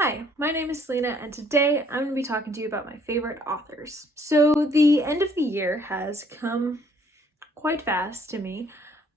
Hi, my name is Selena, and today I'm going to be talking to you about my favorite authors. So, the end of the year has come quite fast to me,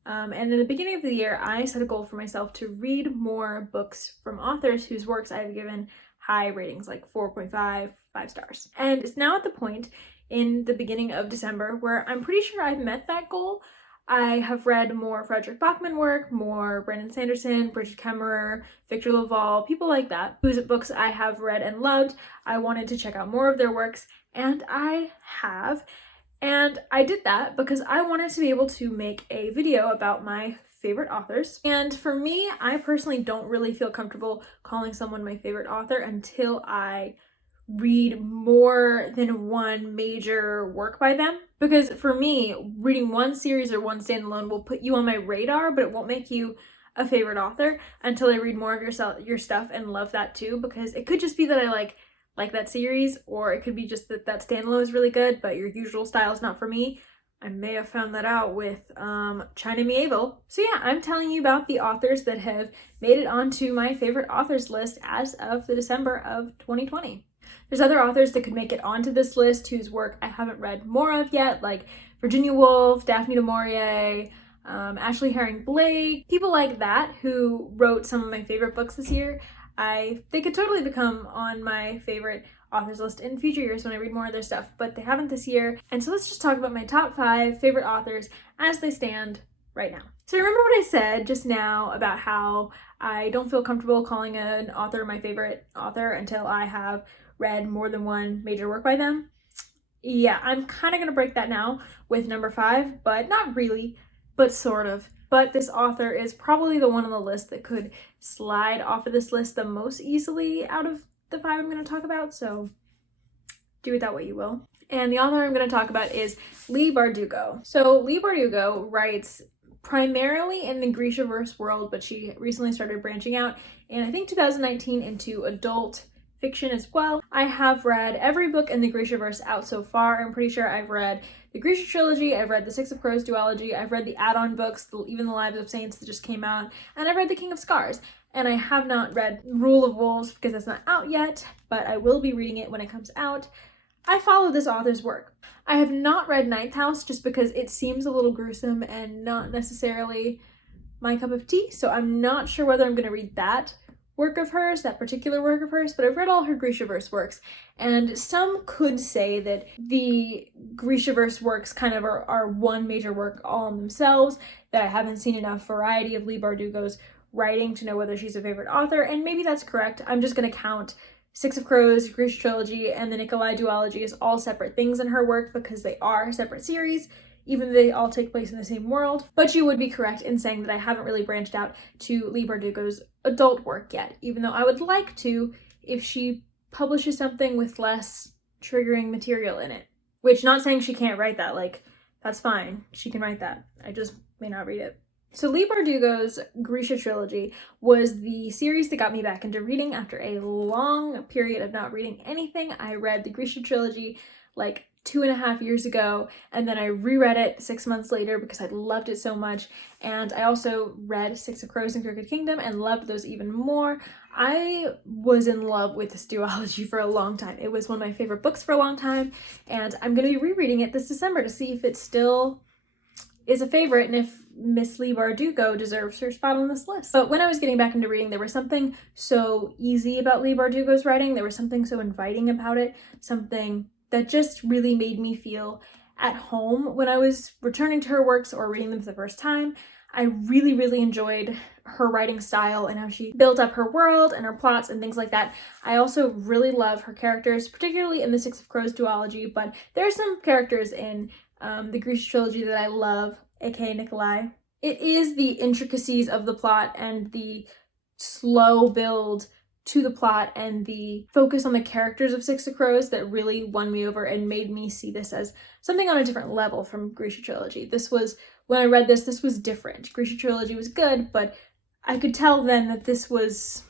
and in the beginning of the year, I set a goal for myself to read more books from authors whose works I've given high ratings, like 4.5, 5 stars. And it's now at the point in the beginning of December where I'm pretty sure I've met that goal. I have read more Frederick Bachmann work, more Brandon Sanderson, Bridget Kemmerer, Victor LaValle, people like that, whose books I have read and loved. I wanted to check out more of their works, and I have. And I did that because I wanted to be able to make a video about my favorite authors. And for me, I personally don't really feel comfortable calling someone my favorite author until I read more than one major work by them. Because for me, reading one series or one standalone will put you on my radar, but it won't make you a favorite author until I read more of your stuff and love that too. Because it could just be that I like that series, or it could be just that standalone is really good, but your usual style is not for me. I may have found that out with China Mieville. So yeah, I'm telling you about the authors that have made it onto my favorite authors list as of the December of 2020. There's other authors that could make it onto this list whose work I haven't read more of yet, like Virginia Woolf, Daphne du Maurier, Ashley Herring Blake, people like that who wrote some of my favorite books this year. They could totally become on my favorite authors list in future years when I read more of their stuff, but they haven't this year. And so let's just talk about my top 5 favorite authors as they stand right now. So remember what I said just now about how I don't feel comfortable calling an author my favorite author until I have read more than one major work by them? Yeah, I'm kind of going to break that now with number 5, but not really, but sort of. But this author is probably the one on the list that could slide off of this list the most easily out of the 5 I'm going to talk about, so do it that way you will. And the author I'm going to talk about is Leigh Bardugo. So Leigh Bardugo writes primarily in the Grishaverse world, but she recently started branching out in, I think, 2019 into adult fiction as well. I have read every book in the Grishaverse out so far. I'm pretty sure I've read the Grisha trilogy, I've read the Six of Crows duology, I've read the add-on books, even the Lives of Saints that just came out, and I've read the King of Scars. And I have not read Rule of Wolves because that's not out yet, but I will be reading it when it comes out. I follow this author's work. I have not read Ninth House just because it seems a little gruesome and not necessarily my cup of tea, so I'm not sure whether I'm going to read that work of hers, that particular work of hers, but I've read all her Grishaverse works, and some could say that the Grishaverse works kind of are one major work all in themselves, that I haven't seen enough variety of Leigh Bardugo's writing to know whether she's a favorite author, and maybe that's correct. I'm just going to count Six of Crows, Grisha trilogy, and the Nikolai duology as all separate things in her work because they are separate series, even though they all take place in the same world. But you would be correct in saying that I haven't really branched out to Leigh Bardugo's adult work yet, even though I would like to if she publishes something with less triggering material in it. Which, not saying she can't write that, like, that's fine. She can write that. I just may not read it. So Leigh Bardugo's Grisha trilogy was the series that got me back into reading after a long period of not reading anything. I read the Grisha trilogy like 2.5 years ago, and then I reread it 6 months later because I loved it so much. And I also read Six of Crows and Crooked Kingdom and loved those even more. I was in love with this duology for a long time. It was one of my favorite books for a long time, and I'm going to be rereading it this December to see if it still is a favorite and if Miss Leigh Bardugo deserves her spot on this list. But when I was getting back into reading, there was something so easy about Leigh Bardugo's writing. There was something so inviting about it, something that just really made me feel at home when I was returning to her works or reading them for the first time. I really, really enjoyed her writing style and how she built up her world and her plots and things like that. I also really love her characters, particularly in the Six of Crows duology, but there are some characters in the Grisha trilogy that I love, aka Nikolai. It is the intricacies of the plot and the slow build to the plot and the focus on the characters of Six of Crows that really won me over and made me see this as something on a different level from Grisha trilogy. When I read this was different. Grisha trilogy was good, but I could tell then that this was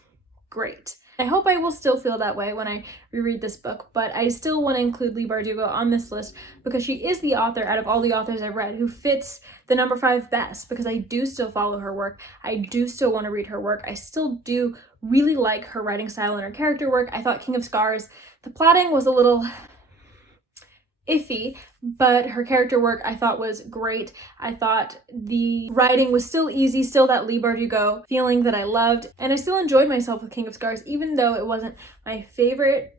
great. I hope I will still feel that way when I reread this book, but I still want to include Leigh Bardugo on this list because she is the author out of all the authors I've read who fits the number 5 best, because I do still follow her work. I do still want to read her work. I still do really like her writing style and her character work. I thought King of Scars, the plotting was a little iffy, but her character work I thought was great. I thought the writing was still easy, still that Leigh Bardugo feeling that I loved, and I still enjoyed myself with King of Scars, even though it wasn't my favorite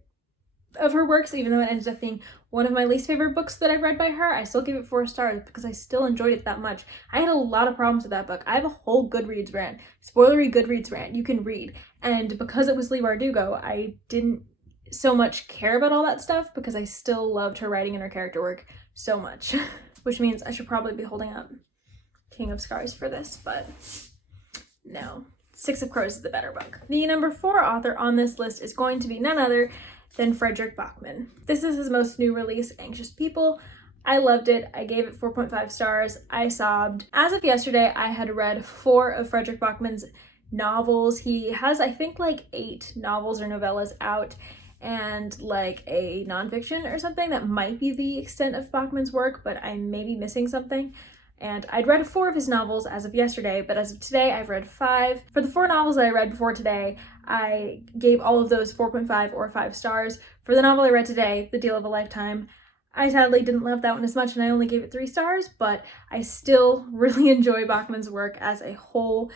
of her works, even though it ended up being one of my least favorite books that I've read by her. I still give it 4 stars because I still enjoyed it that much. I had a lot of problems with that book. I have a whole Goodreads rant, spoilery Goodreads rant you can read, and because it was Leigh Bardugo, I didn't so much care about all that stuff because I still loved her writing and her character work so much. Which means I should probably be holding up King of Scars for this, but no. Six of Crows is the better book. The number 4 author on this list is going to be none other than Frederick Bachmann. This is his most new release, Anxious People. I loved it. I gave it 4.5 stars. I sobbed. As of yesterday, I had read 4 of Frederick Bachmann's novels. He has, I think, like 8 novels or novellas out, and like a nonfiction or something that might be the extent of Bachmann's work, but I may be missing something. And I'd read 4 of his novels as of yesterday, but as of today, I've read 5. For the 4 novels that I read before today, I gave all of those 4.5 or 5 stars. For the novel I read today, The Deal of a Lifetime, I sadly didn't love that one as much and I only gave it 3 stars, but I still really enjoy Bachmann's work as a whole,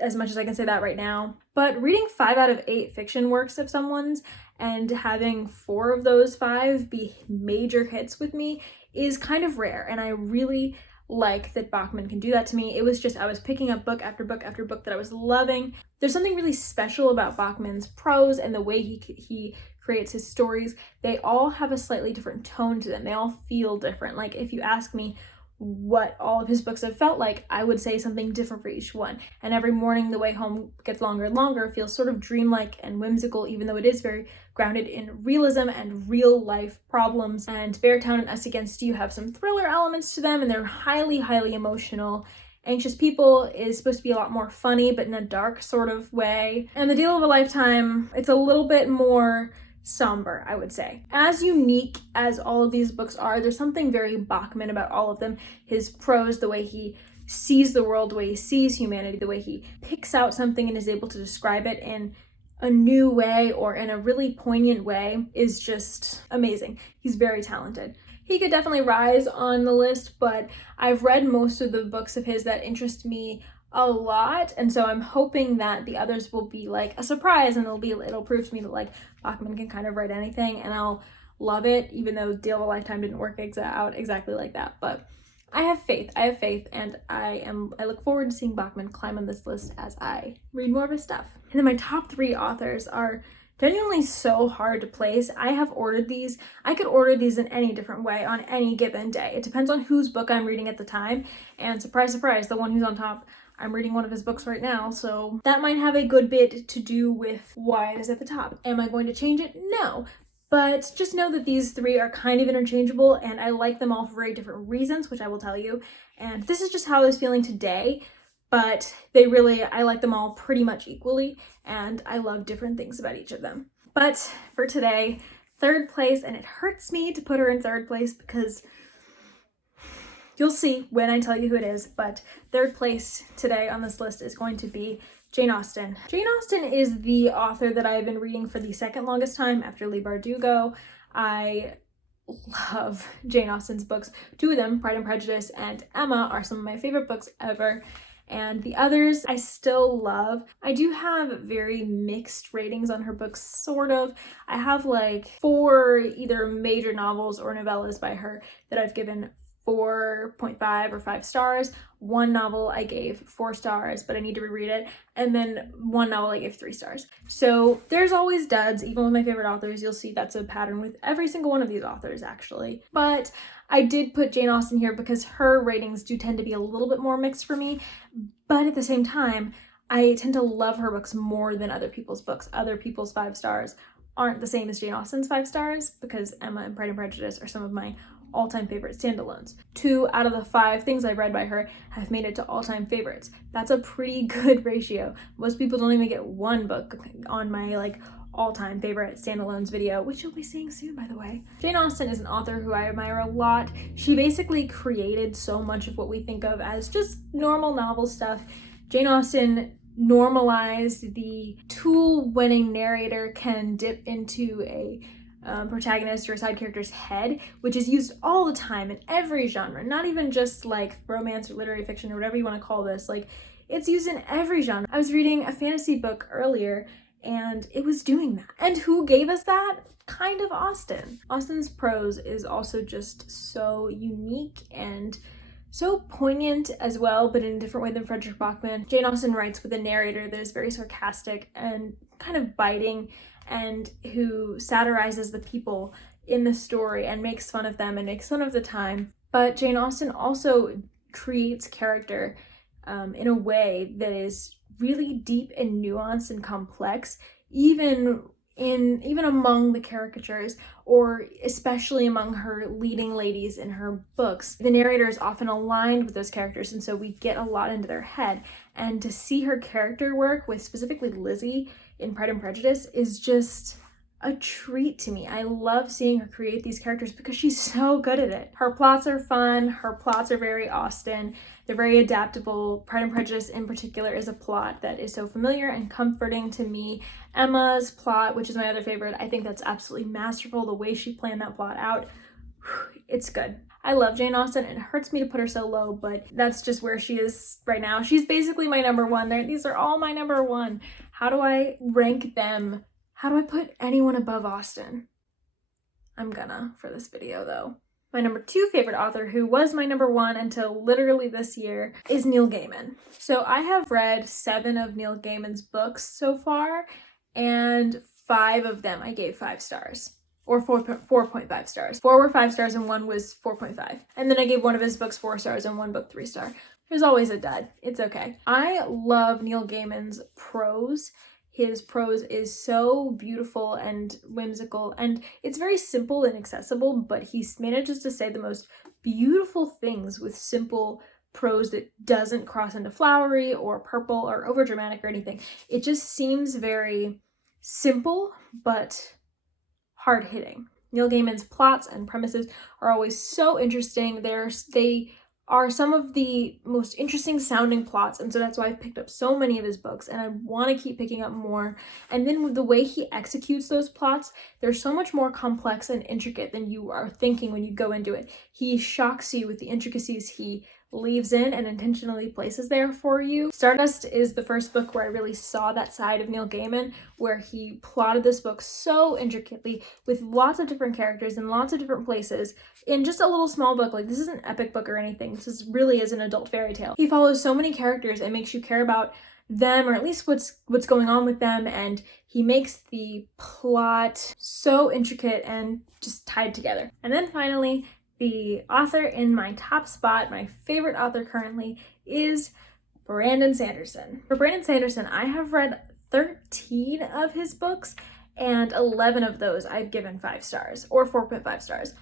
as much as I can say that right now. But reading 5 out of 8 fiction works of someone's and having 4 of those 5 be major hits with me is kind of rare, and I really like that Bachmann can do that to me. It was just, I was picking up book after book after book that I was loving. There's something really special about Bachmann's prose and the way he creates his stories. They all have a slightly different tone to them. They all feel different. Like, if you ask me what all of his books have felt like, I would say something different for each one. And every morning the way home gets longer and longer, feels sort of dreamlike and whimsical, even though it is very grounded in realism and real life problems. And Beartown and Us Against You have some thriller elements to them, and they're highly, highly emotional. Anxious People is supposed to be a lot more funny, but in a dark sort of way. And The Deal of a Lifetime, it's a little bit more somber, I would say. As unique as all of these books are, there's something very Bachmann about all of them. His prose, the way he sees the world, the way he sees humanity, the way he picks out something and is able to describe it in a new way or in a really poignant way is just amazing. He's very talented. He could definitely rise on the list, but I've read most of the books of his that interest me a lot, and so I'm hoping that the others will be like a surprise, and it'll prove to me that like Bachmann can kind of write anything and I'll love it, even though Deal of a Lifetime didn't work out exactly like that. But I have faith, and I look forward to seeing Bachmann climb on this list as I read more of his stuff. And then my top 3 authors are genuinely so hard to place. I have ordered these. I could order these in any different way on any given day. It depends on whose book I'm reading at the time, and surprise, surprise, the one who's on top, I'm reading one of his books right now, so that might have a good bit to do with why it is at the top. Am I going to change it? No. But just know that these 3 are kind of interchangeable, and I like them all for very different reasons, which I will tell you. And this is just how I was feeling today, but I like them all pretty much equally, and I love different things about each of them. But for today, 3rd place, and it hurts me to put her in 3rd place because you'll see when I tell you who it is, but 3rd place today on this list is going to be Jane Austen. Jane Austen is the author that I have been reading for the 2nd longest time after Leigh Bardugo. I love Jane Austen's books. 2 of them, Pride and Prejudice and Emma, are some of my favorite books ever. And the others I still love. I do have very mixed ratings on her books, sort of. I have like 4 either major novels or novellas by her that I've given 4.5 or 5 stars. 1 novel I gave 4 stars, but I need to reread it. And then 1 novel I gave 3 stars. So there's always duds. Even with my favorite authors, you'll see that's a pattern with every single one of these authors, actually. But I did put Jane Austen here because her ratings do tend to be a little bit more mixed for me. But at the same time, I tend to love her books more than other people's books. Other people's 5 stars aren't the same as Jane Austen's 5 stars because Emma and Pride and Prejudice are some of my all-time favorite standalones. 2 out of the 5 things I've read by her have made it to all-time favorites. That's a pretty good ratio. Most people don't even get 1 book on my all-time favorite standalones video, which you'll be seeing soon, by the way. Jane Austen is an author who I admire a lot. She basically created so much of what we think of as just normal novel stuff. Jane Austen normalized the tool when a narrator can dip into a protagonist or a side character's head, which is used all the time in every genre, not even just like romance or literary fiction or whatever you want to call this. Like, it's used in every genre. I was reading a fantasy book earlier and it was doing that. And who gave us that? Kind of Austen. Austen's prose is also just so unique and so poignant as well, but in a different way than Frederick Bachmann. Jane Austen writes with a narrator that is very sarcastic and kind of biting, and who satirizes the people in the story and makes fun of them and makes fun of the time. But Jane Austen also creates character in a way that is really deep and nuanced and complex, even among the caricatures, or especially among her leading ladies in her books. The narrator is often aligned with those characters, and so we get a lot into their head. And to see her character work with specifically Lizzie in Pride and Prejudice is just a treat to me. I love seeing her create these characters because she's so good at it. Her plots are fun, her plots are very Austen, they're very adaptable. Pride and Prejudice in particular is a plot that is so familiar and comforting to me. Emma's plot, which is my other favorite, I think that's absolutely masterful. The way she planned that plot out, it's good. I love Jane Austen, and it hurts me to put her so low, but that's just where she is right now. She's basically my number one. These are all my number one. How do I rank them? How do I put anyone above Austen? I'm gonna for this video though. My number two favorite author, who was my number one until literally this year, is Neil Gaiman. So I have read 7 of Neil Gaiman's books so far, and 5 of them I gave 5 stars. Or 4.5 stars. 4 were 5 stars and 1 was 4.5. And then I gave one of his books 4 stars and one book 3 star. There's always a dud. It's okay. I love Neil Gaiman's prose. His prose is so beautiful and whimsical, and it's very simple and accessible, but he manages to say the most beautiful things with simple prose that doesn't cross into flowery or purple or overdramatic or anything. It just seems very simple, but hard-hitting. Neil Gaiman's plots and premises are always so interesting. They are some of the most interesting sounding plots, and so that's why I've picked up so many of his books, and I want to keep picking up more. And then with the way he executes those plots, they're so much more complex and intricate than you are thinking when you go into it. He shocks you with the intricacies he leaves in and intentionally places there for you. Stardust is the first book where I really saw that side of Neil Gaiman, where he plotted this book so intricately with lots of different characters in lots of different places in just a little small book. Like, this isn't an epic book or anything. This really is an adult fairy tale. He follows so many characters and makes you care about them, or at least what's going on with them, and he makes the plot so intricate and just tied together. And then finally, the author in my top spot, my favorite author currently, is Brandon Sanderson. For Brandon Sanderson, I have read 13 of his books, and 11 of those I've given 5 stars, or 4.5 stars.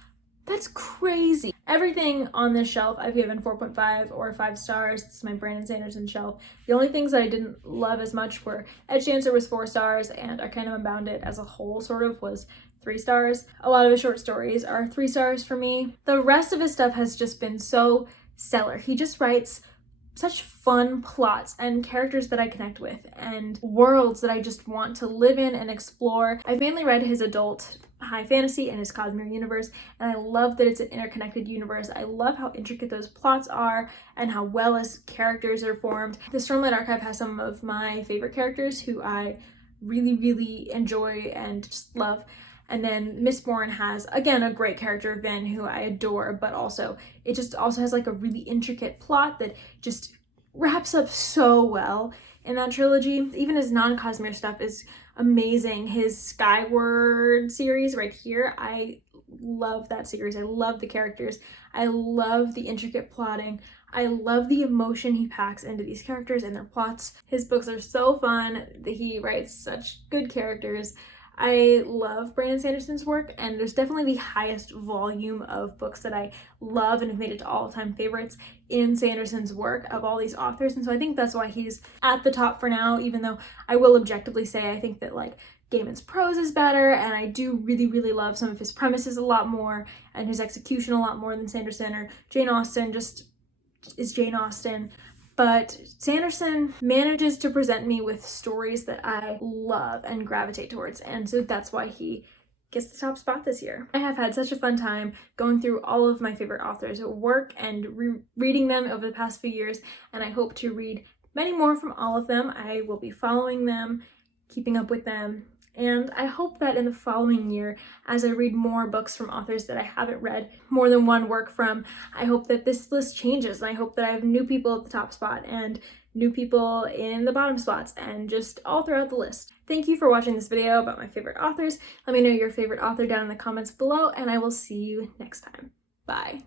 That's crazy. Everything on this shelf I've given 4.5 or 5 stars. This is my Brandon Sanderson shelf. The only things that I didn't love as much were Edge Dancer was 4 stars, and Arcanum Unbounded as a whole sort of was 3 stars. A lot of his short stories are 3 stars for me. The rest of his stuff has just been so stellar. He just writes such fun plots and characters that I connect with and worlds that I just want to live in and explore. I've mainly read his adult high fantasy and his Cosmere universe, and I love that it's an interconnected universe. I love how intricate those plots are and how well his characters are formed. The Stormlight Archive has some of my favorite characters who I really, really enjoy and just love. And then Mistborn has, again, a great character, Vin, who I adore, but also, it just also has like a really intricate plot that just wraps up so well in that trilogy. Even his non-Cosmere stuff is amazing. His Skyward series right here, I love that series. I love the characters. I love the intricate plotting. I love the emotion he packs into these characters and their plots. His books are so fun. He writes such good characters. I love Brandon Sanderson's work, and there's definitely the highest volume of books that I love and have made it to all-time favorites in Sanderson's work of all these authors, and so I think that's why he's at the top for now, even though I will objectively say I think that like Gaiman's prose is better, and I do really, really love some of his premises a lot more and his execution a lot more than Sanderson, or Jane Austen just is Jane Austen. But Sanderson manages to present me with stories that I love and gravitate towards, and so that's why he gets the top spot this year. I have had such a fun time going through all of my favorite authors' work and reading them over the past few years, and I hope to read many more from all of them. I will be following them, keeping up with them, and I hope that in the following year, as I read more books from authors that I haven't read more than one work from, I hope that this list changes, and I hope that I have new people at the top spot and new people in the bottom spots and just all throughout the list. Thank you for watching this video about my favorite authors. Let me know your favorite author down in the comments below, and I will see you next time. Bye.